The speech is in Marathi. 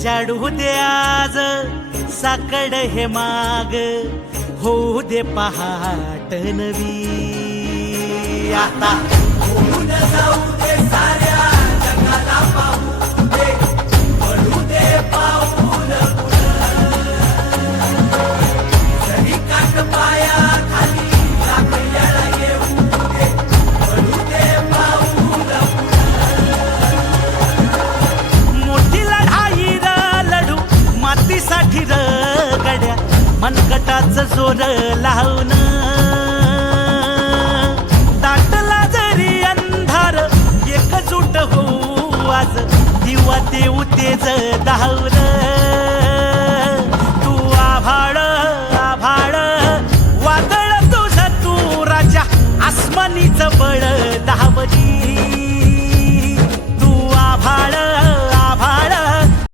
उजाडू दे आज साकड हे माग, होऊ दे पहाट नवी. आता होऊन जाऊ दे साऱ्या जगाला पाहू दे, पडू दे पाऊल जरी काट पाया खाली लागल्याला येऊ दे, पडू दे पाऊल मोठी लढाई र लढू मातीसाठी र गड्या, मनगटाचं जोर लावून दाटला जरी अंधार एकजूट होऊ आज, दिवा देऊ तेज धावून. तू आभाळ